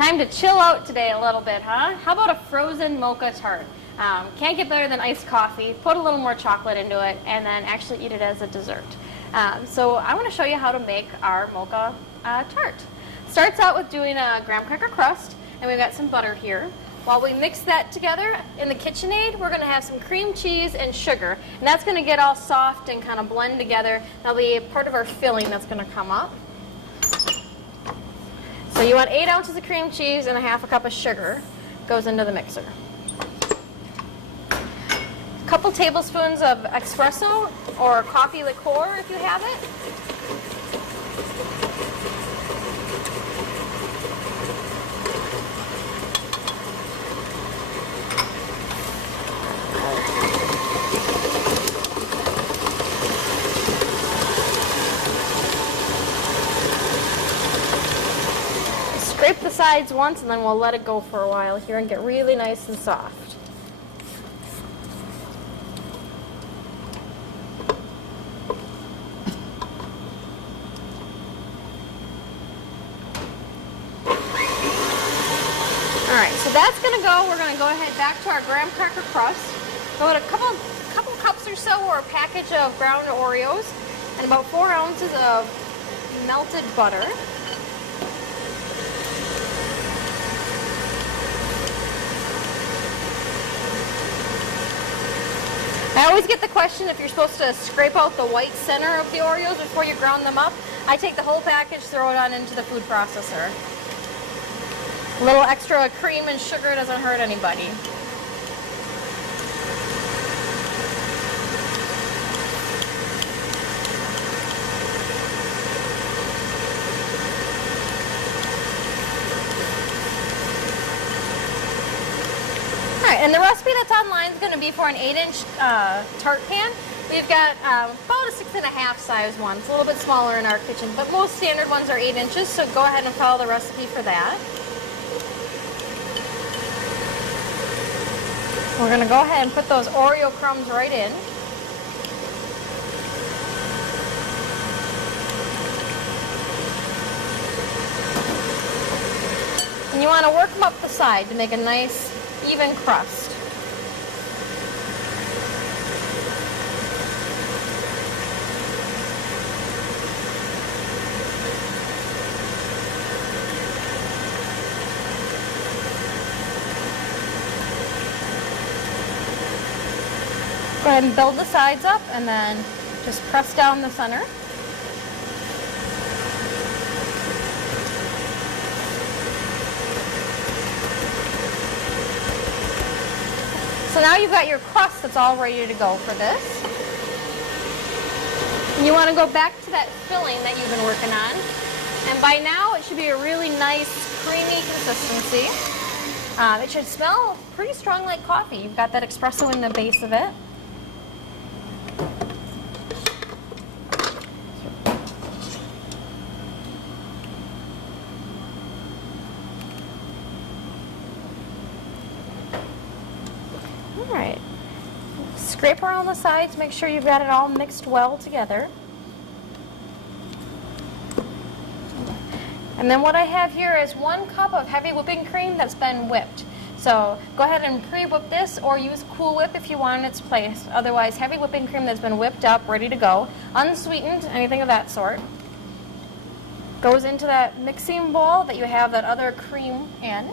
Time to chill out today a little bit, huh? How about a frozen Mocha Tart? Can't get better than iced coffee. Put a little more chocolate into it and then actually eat it as a dessert. So I want to show you how to make our Mocha Tart. Starts out with doing a graham cracker crust, and we've got some butter here. While we mix that together in the KitchenAid, we're going to have some cream cheese and sugar, and that's going to get all soft and kind of blend together. That'll be part of our filling that's going to come up. So you want 8 ounces of cream cheese and a half a cup of sugar goes into the mixer. A couple tablespoons of espresso or coffee liqueur if you have it. Scrape the sides once and then we'll let it go for a while here and get really nice and soft. Alright, so that's going to go. We're going to go ahead back to our graham cracker crust. Go with a couple cups or so or a package of ground Oreos and about 4 ounces of melted butter. I always get the question if you're supposed to scrape out the white center of the Oreos before you ground them up. I take the whole package, throw it on into the food processor. A little extra cream and sugar doesn't hurt anybody. And the recipe that's online is going to be for an 8-inch tart pan. We've got about a 6.5 size one. It's a little bit smaller in our kitchen, but most standard ones are 8 inches, so go ahead and follow the recipe for that. We're going to go ahead and put those Oreo crumbs right in. And you want to work them up the side to make a nice even crust. Go ahead and build the sides up and then just press down the center. So now you've got your crust that's all ready to go for this. And you want to go back to that filling that you've been working on. And by now it should be a really nice creamy consistency. It should smell pretty strong like coffee. You've got that espresso in the base of it. Alright, scrape around the sides, make sure you've got it all mixed well together. And then what I have here is 1 cup of heavy whipping cream that's been whipped. So go ahead and pre-whip this or use Cool Whip if you want in its place. Otherwise, heavy whipping cream that's been whipped up, ready to go, unsweetened, anything of that sort. Goes into that mixing bowl that you have that other cream in.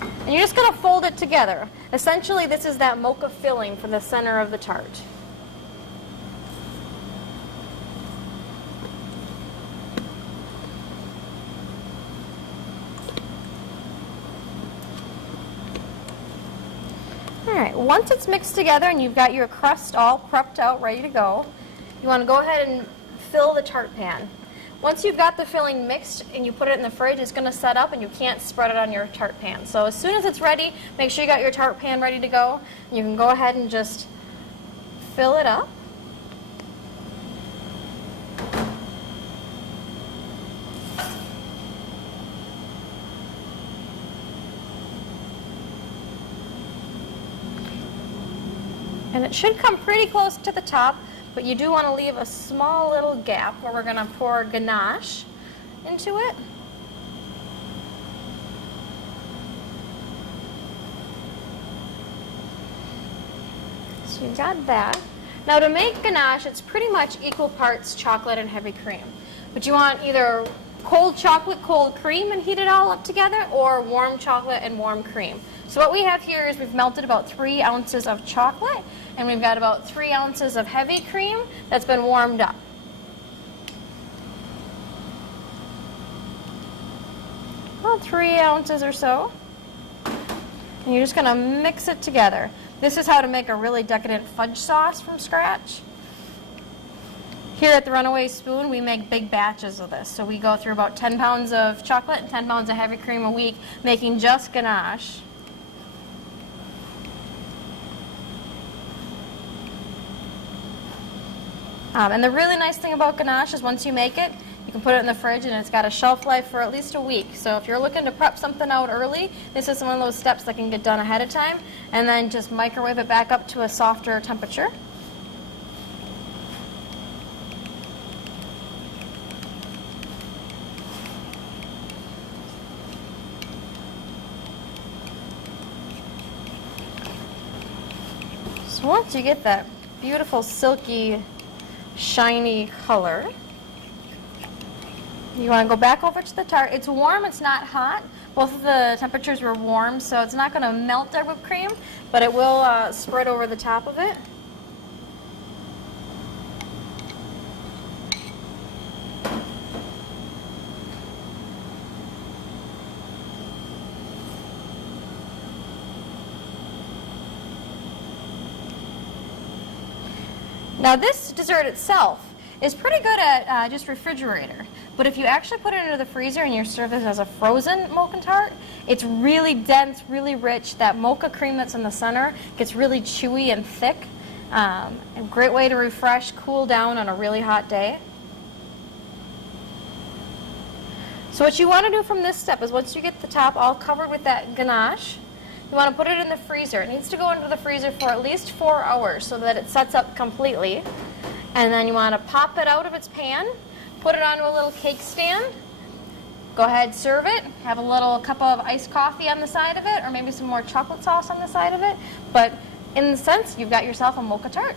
And you're just going to fold it together. Essentially, this is that mocha filling for the center of the tart. Alright, once it's mixed together and you've got your crust all prepped out, ready to go, you want to go ahead and fill the tart pan. Once you've got the filling mixed and you put it in the fridge, it's going to set up and you can't spread it on your tart pan. So as soon as it's ready, make sure you got your tart pan ready to go. You can go ahead and just fill it up. And it should come pretty close to the top, but you do want to leave a small little gap where we're going to pour ganache into it. So you got that. Now to make ganache, it's pretty much equal parts chocolate and heavy cream. But you want either cold chocolate, cold cream and heat it all up together, or warm chocolate and warm cream. So what we have here is we've melted about 3 ounces of chocolate, and we've got about 3 ounces of heavy cream that's been warmed up. About 3 ounces or so. And you're just going to mix it together. This is how to make a really decadent fudge sauce from scratch. Here at the Runaway Spoon, we make big batches of this. So we go through about 10 pounds of chocolate and 10 pounds of heavy cream a week, making just ganache. And the really nice thing about ganache is once you make it, you can put it in the fridge and it's got a shelf life for at least a week. So if you're looking to prep something out early, this is one of those steps that can get done ahead of time, and then just microwave it back up to a softer temperature. So once you get that beautiful silky shiny color, you want to go back over to the tart. It's warm, it's not hot. Both of the temperatures were warm, so it's not going to melt our whipped cream, but it will spread over the top of it. Now this dessert itself is pretty good at just refrigerator, but if you actually put it into the freezer and you serve this as a frozen Mocha Tart, it's really dense, really rich. That mocha cream that's in the center gets really chewy and thick. A great way to refresh, cool down on a really hot day. So what you want to do from this step is once you get the top all covered with that ganache, you want to put it in the freezer. It needs to go into the freezer for at least 4 hours so that it sets up completely. And then you want to pop it out of its pan, put it onto a little cake stand, go ahead, serve it, have a little cup of iced coffee on the side of it, or maybe some more chocolate sauce on the side of it. But in the sense, you've got yourself a Mocha Tart.